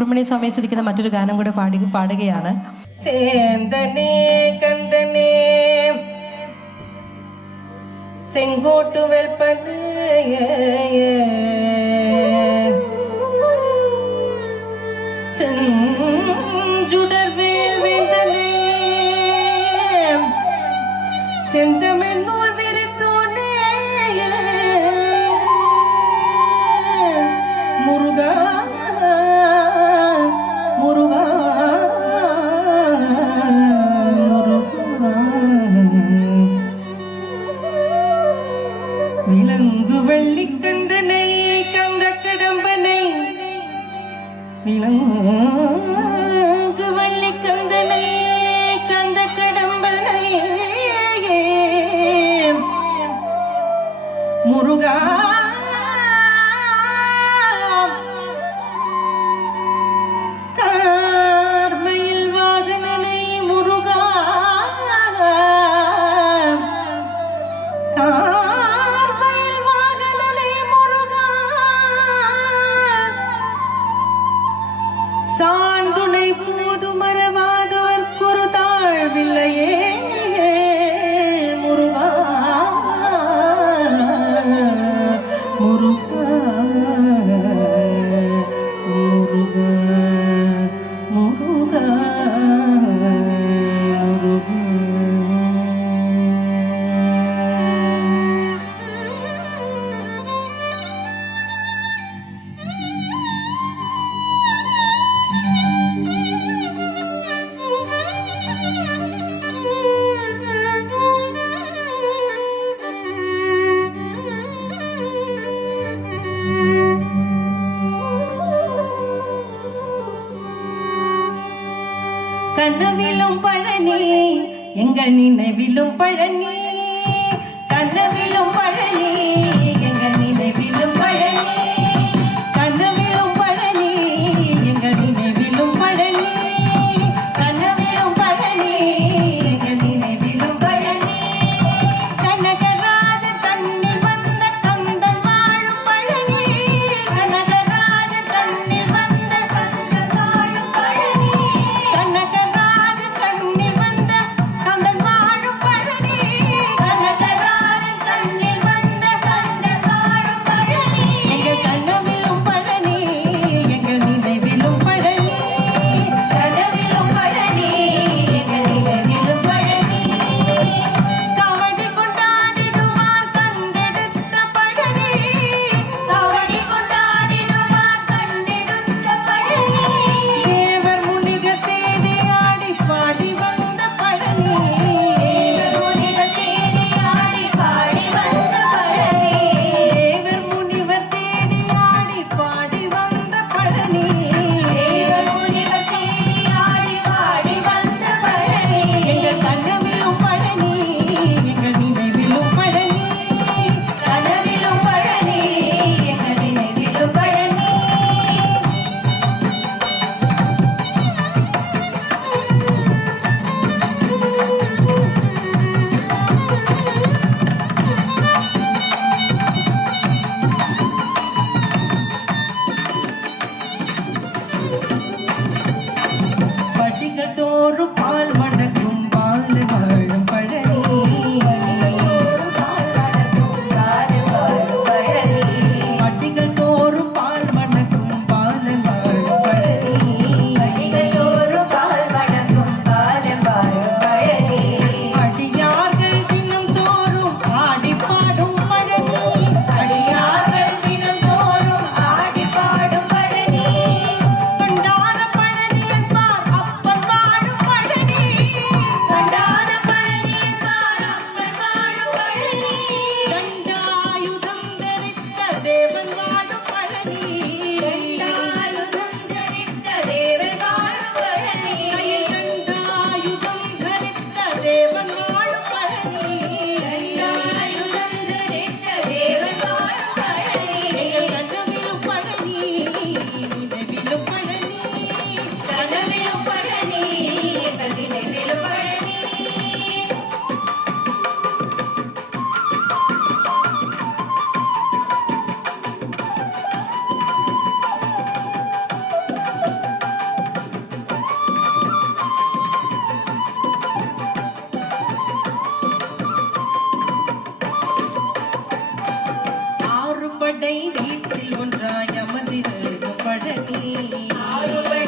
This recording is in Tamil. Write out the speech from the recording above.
സുബ്രഹ്മണ്യ സ്വാമിയെ സ്തുതിക്കുന്ന മറ്റൊരു ഗാനം കൂടെ പാടുകയാണ്. சேந்தனே கந்தனே செங்கோட்டு வெல்பனே செஞ்சுடர் வேந்தனே செந்தமிழ் நூல் விரித்தோனே முருகா முருகா விலங்கு வெள்ளிக்கந்தனை கந்த கடம்பனை விலங்கு வெள்ளிக்கந்தனை கந்த கடம்பனை முருகா கார்மயில் வாகனனை முருகா சாந்துணை போது மறவாதவர் குரு தாழ்வில்லையே முருகா முருகா முருகா முருகா கனவிலும் பழனி எங்கள் நினைவிலும் பழனி கனவிலும் பழனி எங்கள் நினைவிலும் பழனி கனவிலும் பழனி எங்கள் நினைவிலும் பழனி கனவிலும் பழனி எங்கள் நினைவிலும் பழனி கனகராஜன் கண்ணில் வந்த கந்தன் வாழும் பழனி கனகராஜன் கண்ணில் வந்த கந்தன் வாழும் பழனி கனகராஜன் கண்ணில் வந்த கந்தன் வாழும் பழனி கனகராஜன் கண்ணில் வந்த கந்தன் வாழும் பழனி எங்கள் கனவிலும் பழனி எங்கள் நினைவிலும் பழனி கனவிலும் பழனி எங்கள் நினைவிலும் பழனி காவடி கொண்டாடிடுவார் கண்டெடுத்த பழனி காவடி கொண்டாடிடுவார் கண்டெடுத்த பழனி தேவர் முனிவர் தேடி ஆடி பாடி வந்த பழனி தேவர் முனிவர் தேடி ஆடி பாடி வந்த பழனி தேவர் முனிவர் தேடி ஆடி பாடி வந்த பழனி தேவர் முனிவர் தேடி ஆடி பாடி வந்த பழனி எங்கள் கனவிலும் பழனி எங்கள் நினைவிலும் பழனி கனவிலும் பழனி எங்கள் நினைவிலும் பழனி படிகள் தோறும் பால் மணக்கும் பால் வாழும் பழனி படிகள் தோறும் பால் மணக்கும் பால் வாழும் பழனி அடியார்கள் தினம் தோறும் ஆடி பாடும் பழனி அடியார்கள் தினம் தோறும் ஆடி பாடும் பழனி கண்டார பழனி என்பார் அப்பன் வாழும் பழனி ஆறுவை